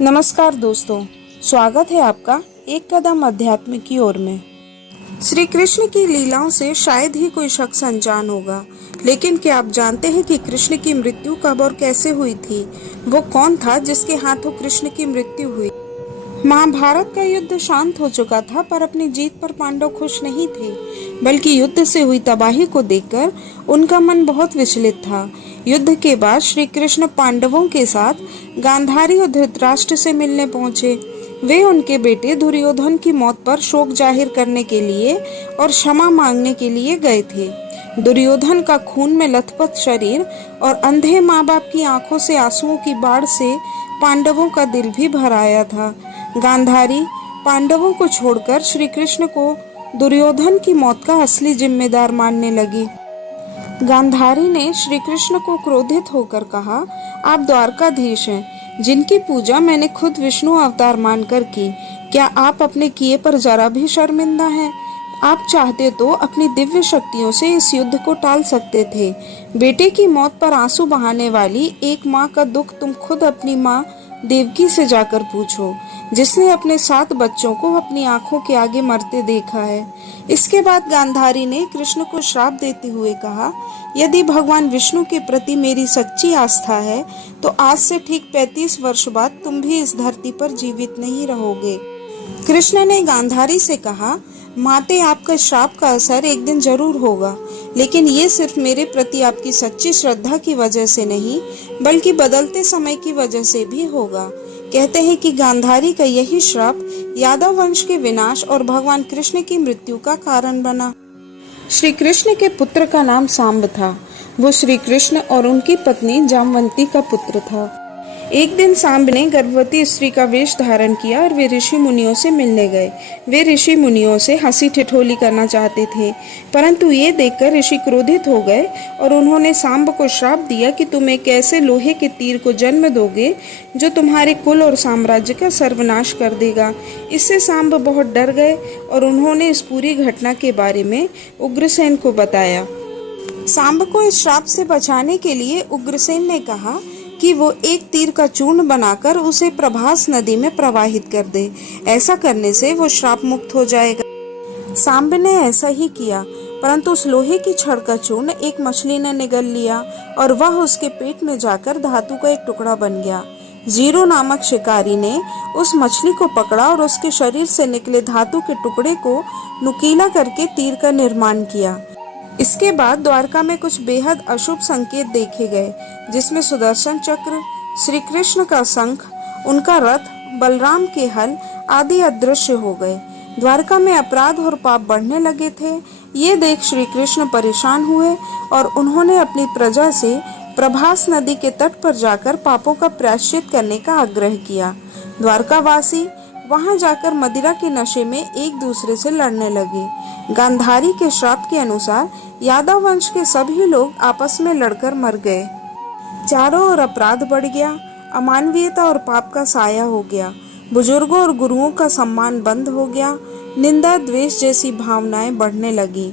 नमस्कार दोस्तों, स्वागत है आपका एक कदम अध्यात्म की ओर में। श्री कृष्ण की लीलाओं से शायद ही कोई शख्स अनजान होगा, लेकिन क्या आप जानते हैं कि कृष्ण की मृत्यु कब और कैसे हुई थी? वो कौन था जिसके हाथों कृष्ण की मृत्यु हुई? महाभारत का युद्ध शांत हो चुका था, पर अपनी जीत पर पांडव खुश नहीं थे, बल्कि युद्ध से हुई तबाही को देखकर उनका मन बहुत विचलित था। युद्ध के बाद श्री कृष्ण पांडवों के साथ गांधारी और धृतराष्ट्र से मिलने पहुंचे। वे उनके बेटे दुर्योधन की मौत पर शोक जाहिर करने के लिए और क्षमा मांगने के लिए गए थे। दुर्योधन का खून में लथपथ शरीर और अंधे माँ बाप की आंखों से आंसुओं की बाढ़ से पांडवों का दिल भी भर आया था। गांधारी पांडवों को छोड़कर श्री कृष्ण को दुर्योधन की मौत का असली जिम्मेदार मानने लगी। गांधारी ने श्री कृष्ण को क्रोधित होकर कहा, आप द्वारकाधीश हैं, जिनकी पूजा मैंने खुद विष्णु अवतार मानकर की। क्या आप अपने किए पर जरा भी शर्मिंदा हैं? आप चाहते तो अपनी दिव्य शक्तियों से इस युद्ध को टाल सकते थे। बेटे की मौत पर आंसू बहाने वाली एक माँ का दुख तुम खुद अपनी माँ देवकी से जाकर पूछो, जिसने अपने 7 बच्चों को अपनी आंखों के आगे मरते देखा है। इसके बाद गांधारी ने कृष्ण को श्राप देते हुए कहा, यदि भगवान विष्णु के प्रति मेरी सच्ची आस्था है तो आज से ठीक 35 वर्ष बाद तुम भी इस धरती पर जीवित नहीं रहोगे। कृष्ण ने गांधारी से कहा, माते, आपका श्राप का असर एक दिन जरूर होगा, लेकिन ये सिर्फ मेरे प्रति आपकी सच्ची श्रद्धा की वजह से नहीं, बल्कि बदलते समय की वजह से भी होगा। कहते हैं कि गांधारी का यही श्राप यादव वंश के विनाश और भगवान कृष्ण की मृत्यु का कारण बना। श्री कृष्ण के पुत्र का नाम सांब था। वो श्री कृष्ण और उनकी पत्नी जामवंती का पुत्र था। एक दिन सांब ने गर्भवती स्त्री का वेश धारण किया और वे ऋषि मुनियों से मिलने गए। वे ऋषि मुनियों से हंसी ठिठोली करना चाहते थे, परंतु ये देखकर ऋषि क्रोधित हो गए और उन्होंने सांब को श्राप दिया कि तुम एक ऐसे लोहे के तीर को जन्म दोगे जो तुम्हारे कुल और साम्राज्य का सर्वनाश कर देगा। इससे सांब बहुत डर गए और उन्होंने इस पूरी घटना के बारे में उग्रसेन को बताया। सांब को इस श्राप से बचाने के लिए उग्रसेन ने कहा कि वो एक तीर का चूर्ण बनाकर उसे प्रभास नदी में प्रवाहित कर दे। ऐसा करने से वो श्राप मुक्त हो जाएगा। सांब ने ऐसा ही किया, परंतु उस लोहे की छड़ का चूर्ण एक मछली ने निगल लिया और वह उसके पेट में जाकर धातु का एक टुकड़ा बन गया। जीरो नामक शिकारी ने उस मछली को पकड़ा और उसके शरीर से निकले धातु के टुकड़े को नुकीला करके तीर का निर्माण किया। इसके बाद द्वारका में कुछ बेहद अशुभ संकेत देखे गए, जिसमें सुदर्शन चक्र, श्री कृष्ण का शंख, उनका रथ, बलराम के हल आदि अदृश्य हो गए। द्वारका में अपराध और पाप बढ़ने लगे थे। ये देख श्री कृष्ण परेशान हुए और उन्होंने अपनी प्रजा से प्रभास नदी के तट पर जाकर पापों का प्रायश्चित करने का आग्रह किया। द्वारकावासी वहां जाकर मदिरा के नशे में एक दूसरे से लड़ने लगे। गांधारी के श्राप के अनुसार यादव वंश के सभी लोग आपस में लड़कर मर गए। चारों ओर अपराध बढ़ गया, अमानवीयता और पाप का साया हो गया। बुजुर्गों और गुरुओं का सम्मान बंद हो गया। निंदा, द्वेष जैसी भावनाएं बढ़ने लगी।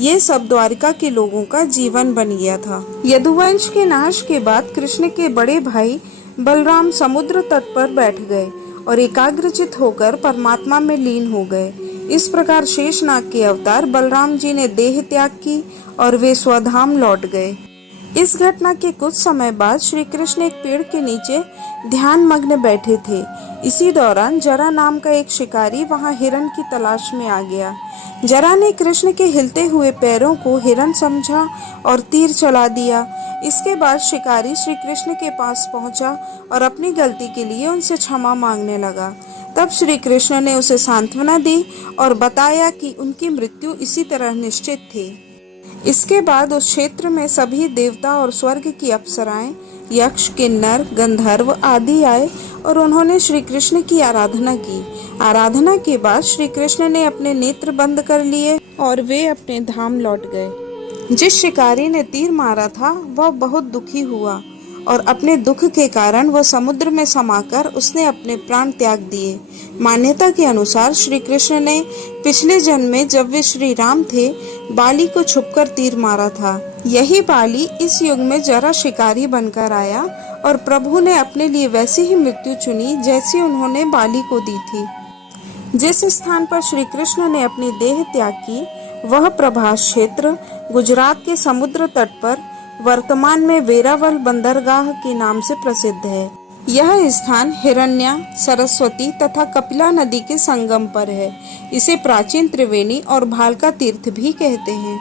ये सब द्वारिका के लोगों का जीवन बन गया था। यदुवंश के नाश के बाद कृष्ण के बड़े भाई बलराम समुद्र तट पर बैठ गए और एकाग्रचित होकर परमात्मा में लीन हो गए। इस प्रकार शेषनाग के अवतार बलराम जी ने देह त्याग की और वे स्वधाम लौट गए। इस घटना के कुछ समय बाद श्री कृष्ण एक पेड़ के नीचे ध्यान मग्न बैठे थे। इसी दौरान जरा नाम का एक शिकारी वहां हिरण की तलाश में आ गया। जरा ने कृष्ण के हिलते हुए पैरों को हिरण समझा और तीर चला दिया। इसके बाद शिकारी श्री कृष्ण के पास पहुंचा और अपनी गलती के लिए उनसे क्षमा मांगने लगा। तब श्री कृष्ण ने उसे सांत्वना दी और बताया कि उनकी मृत्यु इसी तरह निश्चित थी। इसके बाद उस क्षेत्र में सभी देवता और स्वर्ग की अप्सराएं, यक्ष, किन्नर, गंधर्व आदि आए और उन्होंने श्री कृष्ण की आराधना की। आराधना के बाद श्री कृष्ण ने अपने नेत्र बंद कर लिए और वे अपने धाम लौट गए। जिस शिकारी ने तीर मारा था वह बहुत दुखी हुआ और अपने दुख के कारण वह समुद्र में समाकर उसने अपने प्राण त्याग दिए। मान्यता के अनुसार श्री कृष्ण ने पिछले जन्म में जब वे श्री राम थे, बाली को छुपकर तीर मारा था। यही बाली इस युग में जरा शिकारी बनकर आया और प्रभु ने अपने लिए वैसी ही मृत्यु चुनी जैसी उन्होंने बाली को दी थी। जिस स्थान पर श्री कृष्ण ने अपनी देह त्याग की वह प्रभास क्षेत्र गुजरात के समुद्र तट पर वर्तमान में वेरावल बंदरगाह के नाम से प्रसिद्ध है। यह स्थान हिरण्या, सरस्वती तथा कपिला नदी के संगम पर है। इसे प्राचीन त्रिवेणी और भालका तीर्थ भी कहते हैं।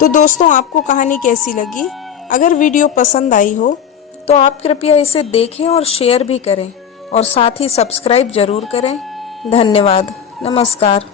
तो दोस्तों, आपको कहानी कैसी लगी? अगर वीडियो पसंद आई हो तो आप कृपया इसे देखें और शेयर भी करें और साथ ही सब्सक्राइब जरूर करें। धन्यवाद। नमस्कार।